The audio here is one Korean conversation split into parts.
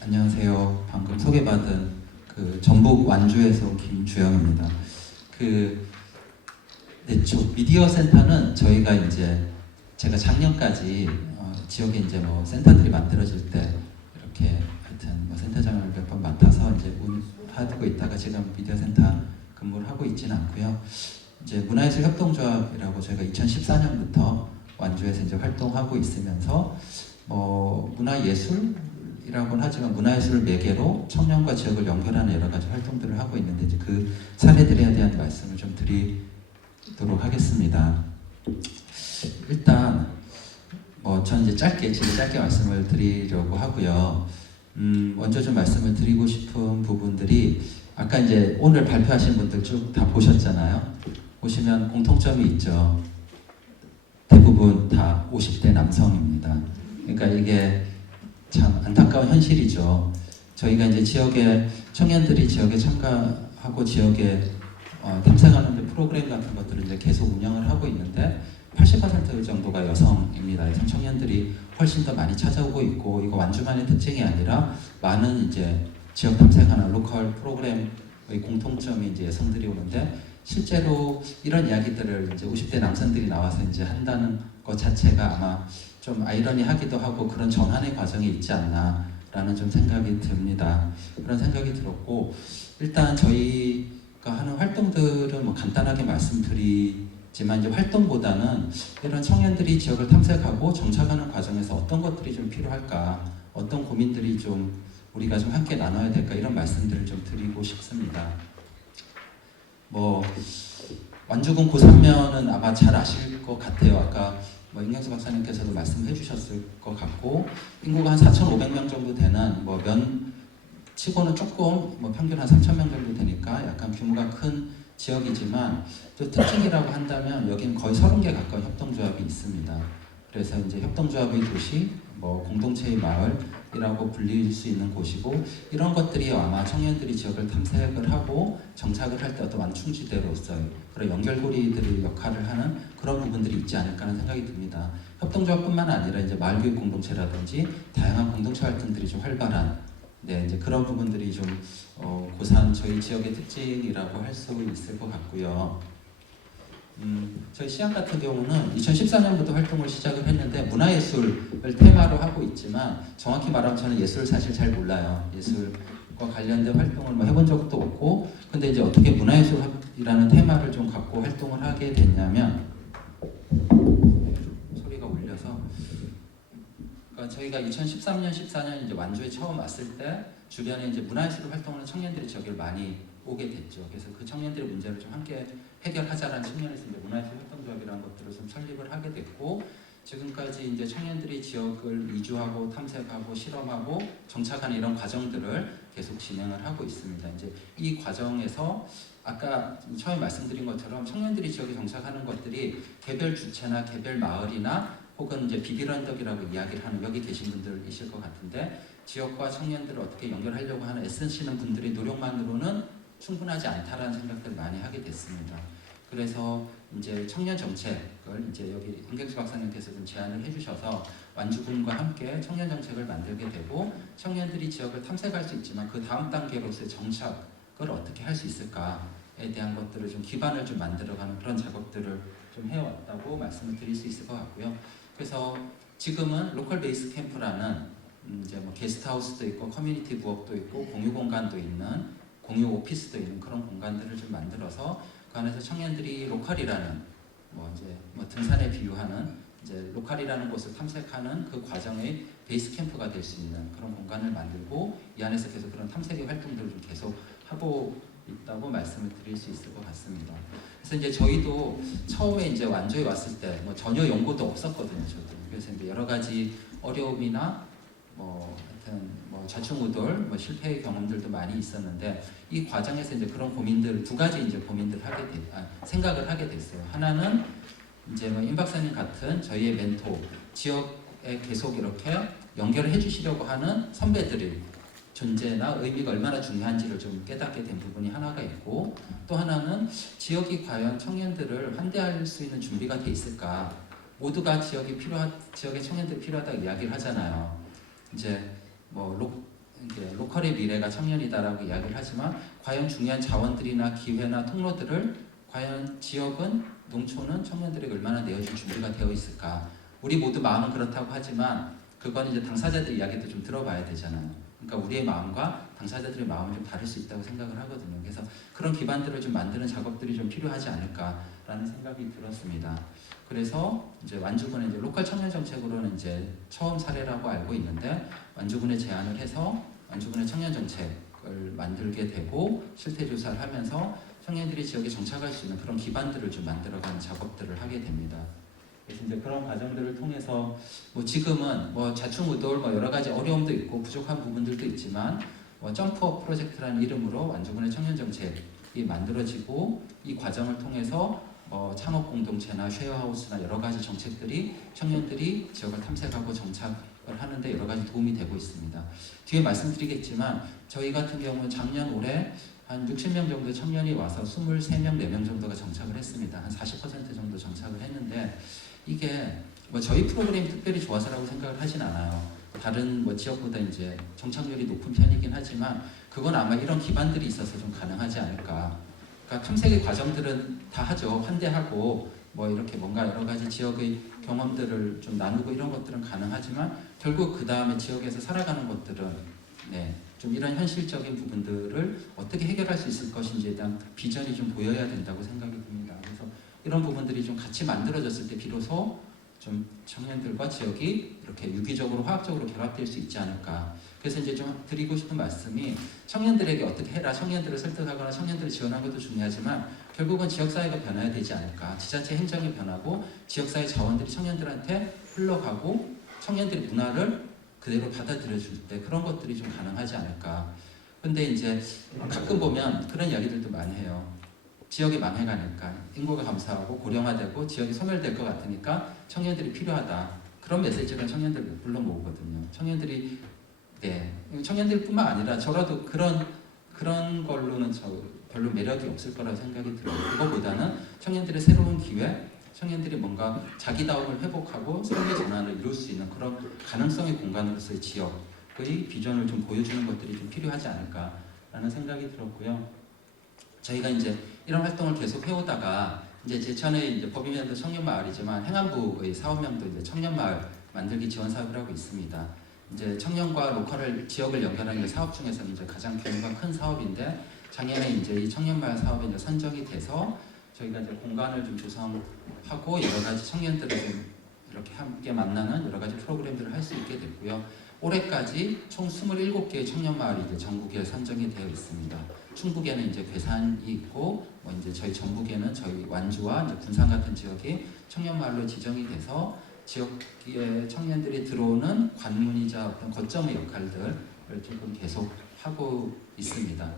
안녕하세요. 방금 소개받은 전북 완주에서 온 김주영입니다. 미디어 센터는 저희가 이제 제가 작년까지 지역에 이제 뭐 센터들이 만들어질 때 이렇게 하여튼 뭐 센터장을 몇 번 맡아서 이제 하고 있다가 지금 미디어 센터 근무를 하고 있지는 않고요. 이제 문화예술 협동조합이라고 저희가 2014년부터 완주에서 이제 활동하고 있으면서 문화예술이라고는 하지만 문화예술을 매개로 청년과 지역을 연결하는 여러 가지 활동들을 하고 있는데 이제 그 사례들에 대한 말씀을 좀 드리도록 하겠습니다. 일단 저는 이제 짧게 말씀을 드리려고 하고요. 먼저 좀 말씀을 드리고 싶은 부분들이 아까 이제 오늘 발표하신 분들 쭉 다 보셨잖아요. 보시면 공통점이 있죠. 대부분 다 50대 남성입니다. 그러니까 이게 참 안타까운 현실이죠. 저희가 이제 지역에 청년들이 지역에 참가하고 지역에 탐색하는 프로그램 같은 것들을 이제 계속 운영을 하고 있는데 80% 정도가 여성입니다. 여성 청년들이 훨씬 더 많이 찾아오고 있고 이거 완주만의 특징이 아니라 많은 이제 지역 탐색하는 로컬 프로그램의 공통점이 이제 여성들이 오는데 실제로 이런 이야기들을 이제 50대 남성들이 나와서 이제 한다는 것 자체가 아마 좀 아이러니하기도 하고 그런 전환의 과정이 있지 않나라는 좀 생각이 듭니다. 그런 생각이 들었고 일단 저희가 하는 활동들은 뭐 간단하게 말씀드리지만 이제 활동보다는 이런 청년들이 지역을 탐색하고 정착하는 과정에서 어떤 것들이 좀 필요할까, 어떤 고민들이 좀 우리가 좀 함께 나눠야 될까 이런 말씀들을 좀 드리고 싶습니다. 완주군 고산면은 아마 잘 아실 것 같아요. 아까 임경수 박사님께서도 말씀해 주셨을 것 같고 인구가 한 4,500명 정도 되는 면 치고는 조금 평균 한 3,000명 정도 되니까 약간 규모가 큰 지역이지만 또 특징이라고 한다면 여기는 거의 30개 가까운 협동조합이 있습니다. 그래서 이제 협동조합의 도시, 공동체의 마을이라고 불릴 수 있는 곳이고 이런 것들이 아마 청년들이 지역을 탐색을 하고 정착을 할 때 어떤 완충지대로서의 그런 연결고리들의 역할을 하는 그런 부분들이 있지 않을까 하는 생각이 듭니다. 협동조합뿐만 아니라 이제 마을교육 공동체라든지 다양한 공동체 활동들이 좀 활발한 이제 그런 부분들이 좀 고산 저희 지역의 특징이라고 할 수 있을 것 같고요. 저희 시안 같은 경우는 2014년부터 활동을 시작을 했는데 문화예술을 테마로 하고 있지만 정확히 말하면 저는 예술을 사실 잘 몰라요. 예술과 관련된 활동을 해본 적도 없고 근데 이제 어떻게 문화예술이라는 테마를 좀 갖고 활동을 하게 됐냐면 소리가 울려서 그러니까 저희가 2013년, 14년 이제 완주에 처음 왔을 때 주변에 이제 문화예술 활동하는 청년들이 저기를 많이 오게 됐죠. 그래서 그 청년들의 문제를 좀 함께 해결하자라는 측면에서 이제 문화예술 협동조합이라는 것들을 좀 설립을 하게 됐고 지금까지 이제 청년들이 지역을 이주하고 탐색하고 실험하고 정착하는 이런 과정들을 계속 진행을 하고 있습니다. 이제 이 과정에서 아까 처음에 말씀드린 것처럼 청년들이 지역에 정착하는 것들이 개별 주체나 개별 마을이나 혹은 이제 비비런덕이라고 이야기를 하는 여기 계신 분들이실 것 같은데 지역과 청년들을 어떻게 연결하려고 하는 애쓰시는 분들의 노력만으로는 충분하지 않다라는 생각들을 많이 하게 됐습니다. 그래서 이제 청년 정책을 이제 여기 임경수 박사님께서 좀 제안을 해주셔서 완주군과 함께 청년 정책을 만들게 되고 청년들이 지역을 탐색할 수 있지만 그 다음 단계로서의 정착을 어떻게 할 수 있을까에 대한 것들을 좀 기반을 좀 만들어가는 그런 작업들을 좀 해왔다고 말씀을 드릴 수 있을 것 같고요. 그래서 지금은 로컬 베이스 캠프라는 이제 게스트하우스도 있고 커뮤니티 부엌도 있고 공유 공간도 있는 공유 오피스도 있는 그런 공간들을 좀 만들어서 그 안에서 청년들이 로컬이라는 등산에 비유하는 이제 로컬이라는 곳을 탐색하는 그 과정의 베이스 캠프가 될 수 있는 그런 공간을 만들고 이 안에서 계속 그런 탐색의 활동들을 좀 계속 하고 있다고 말씀을 드릴 수 있을 것 같습니다. 그래서 이제 저희도 처음에 이제 완주에 왔을 때 전혀 연고도 없었거든요. 저도 그래서 이제 여러 가지 어려움이나 하여튼 좌충우돌 실패의 경험들도 많이 있었는데 이 과정에서 이제 그런 고민들 두 가지 이제 고민들 생각을 하게 됐어요. 하나는 이제 임 박사님 같은 저희의 멘토 지역에 계속 이렇게 연결을 해주시려고 하는 선배들이 존재나 의미가 얼마나 중요한지를 좀 깨닫게 된 부분이 하나가 있고, 또 하나는 지역이 과연 청년들을 환대할 수 있는 준비가 돼 있을까. 모두가 지역의 청년들이 필요하다고 이야기를 하잖아요. 이제 뭐 로컬의 미래가 청년이다라고 이야기를 하지만 과연 중요한 자원들이나 기회나 통로들을 과연 지역은, 농촌은 청년들에게 얼마나 내어줄 준비가 되어 있을까. 우리 모두 마음은 그렇다고 하지만 그건 이제 당사자들 이야기도 좀 들어봐야 되잖아요. 그러니까 우리의 마음과 당사자들의 마음은 좀 다를 수 있다고 생각을 하거든요. 그래서 그런 기반들을 좀 만드는 작업들이 좀 필요하지 않을까라는 생각이 들었습니다. 그래서 이제 완주군의 이제 로컬 청년 정책으로는 이제 처음 사례라고 알고 있는데, 완주군에 제안을 해서 완주군의 청년 정책을 만들게 되고 실태 조사를 하면서 청년들이 지역에 정착할 수 있는 그런 기반들을 좀 만들어가는 작업들을 하게 됩니다. 그래서 이제 그런 과정들을 통해서 뭐 지금은 뭐 좌충우돌 뭐 여러 가지 어려움도 있고 부족한 부분들도 있지만 뭐 점프업 프로젝트라는 이름으로 완주군의 청년 정책이 만들어지고, 이 과정을 통해서 창업 공동체나 쉐어하우스나 여러 가지 정책들이 청년들이 지역을 탐색하고 정착을 하는데 여러 가지 도움이 되고 있습니다. 뒤에 말씀드리겠지만 저희 같은 경우는 작년 올해 한 60명 정도 청년이 와서 23명, 4명 정도가 정착을 했습니다. 한 40% 정도 정착을 했는데, 이게 뭐 저희 프로그램이 특별히 좋아서라고 생각을 하진 않아요. 다른 뭐 지역보다 이제 정착률이 높은 편이긴 하지만 그건 아마 이런 기반들이 있어서 좀 가능하지 않을까. 그러니까 탐색의 과정들은 다 하죠. 환대하고 뭐 이렇게 뭔가 여러 가지 지역의 경험들을 좀 나누고 이런 것들은 가능하지만 결국 그 다음에 지역에서 살아가는 것들은 좀 이런 현실적인 부분들을 어떻게 해결할 수 있을 것인지에 대한 비전이 좀 보여야 된다고 생각이 듭니다. 그래서 이런 부분들이 좀 같이 만들어졌을 때 비로소 좀 청년들과 지역이 이렇게 유기적으로 화학적으로 결합될 수 있지 않을까. 그래서 이제 좀 드리고 싶은 말씀이, 청년들에게 어떻게 해라, 청년들을 설득하거나 청년들을 지원하는 것도 중요하지만 결국은 지역사회가 변해야 되지 않을까. 지자체 행정이 변하고 지역사회 자원들이 청년들한테 흘러가고 청년들의 문화를 그대로 받아들여줄 때 그런 것들이 좀 가능하지 않을까. 근데 이제 가끔 보면 그런 이야기들도 많이 해요. 지역이 망해가니까 인구가 감소하고 고령화되고 지역이 소멸될 것 같으니까 청년들이 필요하다. 그런 메시지를 청년들 못 불러 모으거든요. 청년들뿐만 아니라 저라도 그런 걸로는 별로 매력이 없을 거라고 생각이 들어요. 그거보다는 청년들의 새로운 기회, 청년들이 뭔가 자기다움을 회복하고 삶의 전환을 이룰 수 있는 그런 가능성의 공간으로서의 지역의 비전을 좀 보여주는 것들이 좀 필요하지 않을까라는 생각이 들었고요. 저희가 이제 이런 활동을 계속 해오다가 이제 제천에 이제 법인연도 청년마을이지만 행안부의 사업명도 이제 청년마을 만들기 지원 사업을 하고 있습니다. 이제 청년과 로컬을 지역을 연결하는 사업 중에서는 이제 가장 규모가 큰 사업인데, 작년에 이제 이 청년마을 사업이 이제 선정이 돼서 저희가 이제 공간을 좀 조성하고 여러 가지 청년들을 좀 이렇게 함께 만나는 여러 가지 프로그램들을 할 수 있게 됐고요. 올해까지 총 27개의 청년마을이 이제 전국에 선정이 되어 있습니다. 충북에는 이제 괴산이 있고, 뭐 이제 저희 전북에는 저희 완주와 이제 군산 같은 지역이 청년마을로 지정이 돼서 지역의 청년들이 들어오는 관문이자 어떤 거점의 역할들을 조금 계속 하고 있습니다.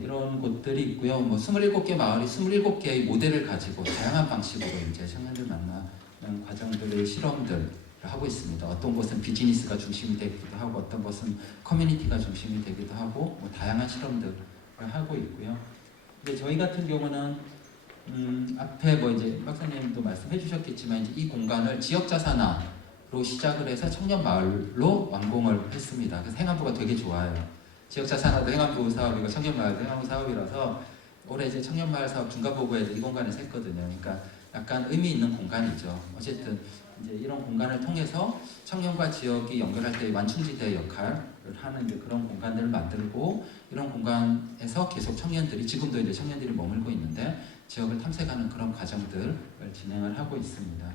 이런 곳들이 있고요. 뭐 27개 마을이 27개의 모델을 가지고 다양한 방식으로 이제 청년들 만나는 과정들의 실험들을 하고 있습니다. 어떤 곳은 비즈니스가 중심이 되기도 하고, 어떤 곳은 커뮤니티가 중심이 되기도 하고, 뭐 다양한 실험들을 하고 있고요. 근데 저희 같은 경우는 앞에 뭐 이제 박사님도 말씀해 주셨겠지만 이제 이 공간을 지역 자산화로 시작을 해서 청년 마을로 완공을 했습니다. 그래서 행안부가 되게 좋아요. 지역 자산화도 행안부 사업이고 청년 마을도 행안부 사업이라서 올해 이제 청년 마을 사업 중간 보고회도 이 공간에서 했거든요. 그러니까 약간 의미 있는 공간이죠. 어쨌든 이제 이런 공간을 통해서 청년과 지역이 연결할 때 완충지대의 역할을 하는 이제 그런 공간들을 만들고, 이런 공간에서 계속 청년들이, 지금도 이제 청년들이 머물고 있는데 지역을 탐색하는 그런 과정들을 진행을 하고 있습니다.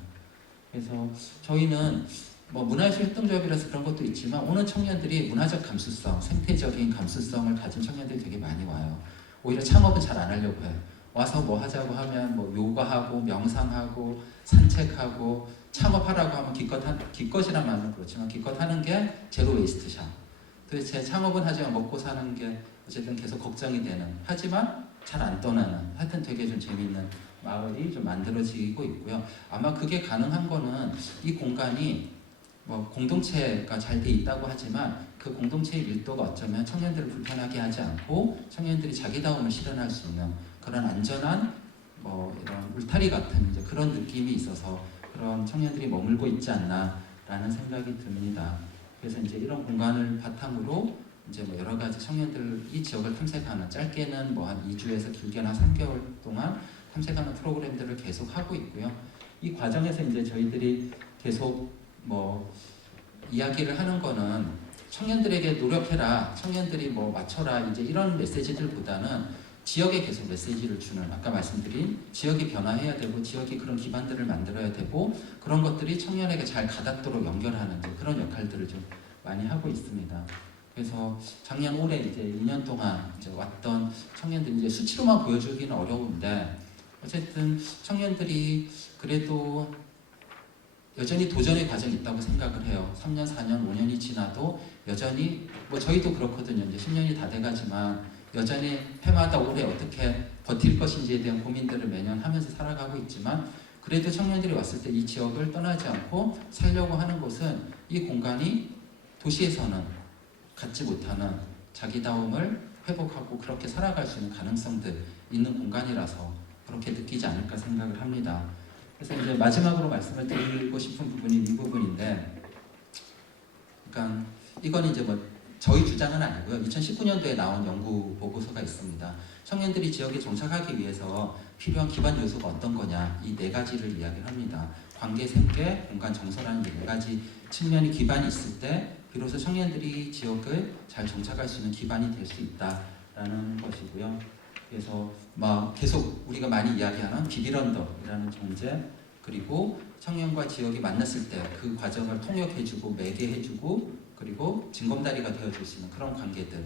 그래서 저희는 뭐 문화예술 협동조합이라서 그런 것도 있지만 오는 청년들이 문화적 감수성, 생태적인 감수성을 가진 청년들이 되게 많이 와요. 오히려 창업은 잘 안 하려고 해요. 와서 뭐 하자고 하면 뭐 요가하고 명상하고 산책하고, 창업하라고 하면 기껏이란 말은 그렇지만 기껏 하는 게 제로 웨이스트샵. 도대체 창업은 하지만 먹고 사는 게 어쨌든 계속 걱정이 되는, 하지만 잘 안 떠나는, 하여튼 되게 좀 재미있는 마을이 좀 만들어지고 있고요. 아마 그게 가능한 거는 이 공간이 뭐 공동체가 잘 돼 있다고 하지만 그 그 공동체의 밀도가 어쩌면 청년들을 불편하게 하지 않고 청년들이 자기다움을 실현할 수 있는 그런 안전한 이런 울타리 같은 이제 그런 느낌이 있어서 그런 청년들이 머물고 있지 않나라는 생각이 듭니다. 그래서 이제 이런 공간을 바탕으로 이제 여러 가지 청년들 이 지역을 탐색하는 짧게는 한 2주에서 길게는 한 3개월 동안 탐색하는 프로그램들을 계속 하고 있고요. 이 과정에서 이제 저희들이 계속 이야기를 하는 거는 청년들에게 노력해라, 청년들이 맞춰라 이제 이런 메시지들보다는 지역에 계속 메시지를 주는 아까 말씀드린 지역이 변화해야 되고 지역이 그런 기반들을 만들어야 되고 그런 것들이 청년에게 잘 가닿도록 연결하는 그런 역할들을 좀 많이 하고 있습니다. 그래서 작년 올해 이제 2년 동안 이제 왔던 청년들 이제 수치로만 보여주기는 어려운데 어쨌든 청년들이 그래도 여전히 도전의 과정이 있다고 생각을 해요. 3년, 4년, 5년이 지나도 여전히 저희도 그렇거든요. 이제 10년이 다 돼가지만 여전히 해마다 올해 어떻게 버틸 것인지에 대한 고민들을 매년 하면서 살아가고 있지만 그래도 청년들이 왔을 때 이 지역을 떠나지 않고 살려고 하는 곳은 이 공간이 도시에서는 갖지 못하는 자기다움을 회복하고 그렇게 살아갈 수 있는 가능성들 있는 공간이라서 그렇게 느끼지 않을까 생각을 합니다. 그래서 이제 마지막으로 말씀을 드리고 싶은 부분이 이 부분인데, 그러니까 이건 이제 저희 주장은 아니고요. 2019년도에 나온 연구 보고서가 있습니다. 청년들이 지역에 정착하기 위해서 필요한 기반 요소가 어떤 거냐 이 네 가지를 이야기를 합니다. 관계 생계, 공간 정서라는 이 네 가지 측면이 기반이 있을 때 비로소 청년들이 지역을 잘 정착할 수 있는 기반이 될 수 있다라는 것이고요. 그래서 계속 우리가 많이 이야기하는 비비런더라는 존재 그리고 청년과 지역이 만났을 때 그 과정을 통역해주고 매개해주고 그리고 징검다리가 되어줄 수 있는 그런 관계들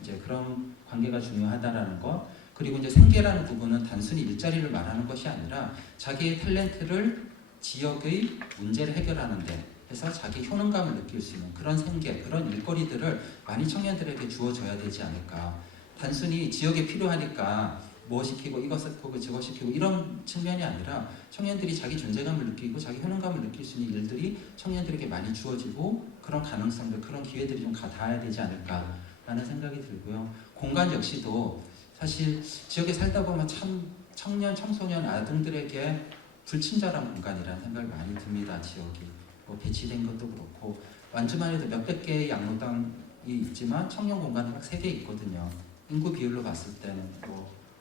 이제 그런 관계가 중요하다라는 것 그리고 이제 생계라는 부분은 단순히 일자리를 말하는 것이 아니라 자기의 탤런트를 지역의 문제를 해결하는데 해서 자기 효능감을 느낄 수 있는 그런 생계 그런 일거리들을 많이 청년들에게 주어져야 되지 않을까. 단순히 지역에 필요하니까 뭐 시키고 이것 시키고 저것 시키고 이런 측면이 아니라 청년들이 자기 존재감을 느끼고 자기 효능감을 느낄 수 있는 일들이 청년들에게 많이 주어지고 그런 가능성들 그런 기회들이 좀 닿아야 되지 않을까라는 생각이 들고요. 공간 역시도 사실 지역에 살다 보면 참 청년 청소년 아동들에게 불친절한 공간이라는 생각이 많이 듭니다. 지역이 배치된 것도 그렇고 완주만 해도 몇백 개의 양로당이 있지만 청년 공간이 딱 3개 있거든요. 인구 비율로 봤을 때는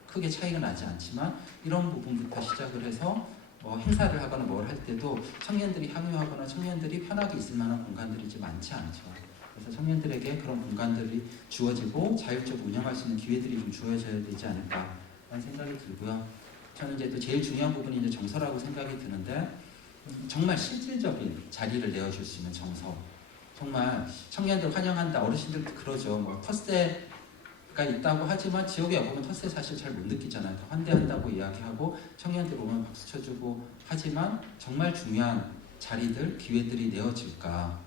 크게 차이가 나지 않지만 이런 부분부터 시작을 해서 행사를 하거나 뭘 할 때도 청년들이 항유하거나 청년들이 편하게 있을 만한 공간들이 이제 많지 않죠. 그래서 청년들에게 그런 공간들이 주어지고 자율적으로 운영할 수 있는 기회들이 좀 주어져야 되지 않을까라는 생각이 들고요. 저는 이제 또 제일 중요한 부분이 이제 정서라고 생각이 드는데 정말 실질적인 자리를 내어줄 수 있는 정서. 정말 청년들 환영한다. 어르신들도 그러죠. 텃세가 있다고 하지만 지역에 와보면 텃세 사실 잘 못 느끼잖아요. 다 환대한다고 이야기하고 청년들 오면 박수 쳐주고 하지만 정말 중요한 자리들, 기회들이 내어질까.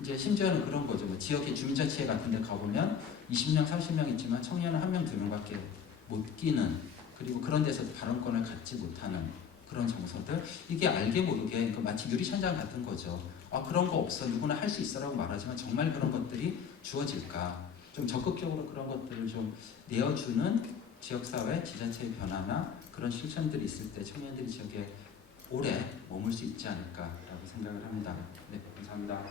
이제 심지어는 그런 거죠. 지역의 주민자치회 같은 데 가보면 20명, 30명 있지만 청년은 1명, 2명밖에 못 끼는 그리고 그런 데서도 발언권을 갖지 못하는 그런 정서들 이게 알게 모르게 마치 유리천장 같은 거죠. 그런 거 없어 누구나 할 수 있어라고 말하지만 정말 그런 것들이 주어질까 좀 적극적으로 그런 것들을 좀 내어주는 지역사회 지자체의 변화나 그런 실천들이 있을 때 청년들이 지역에 오래 머물 수 있지 않을까라고 생각을 합니다. 네, 감사합니다.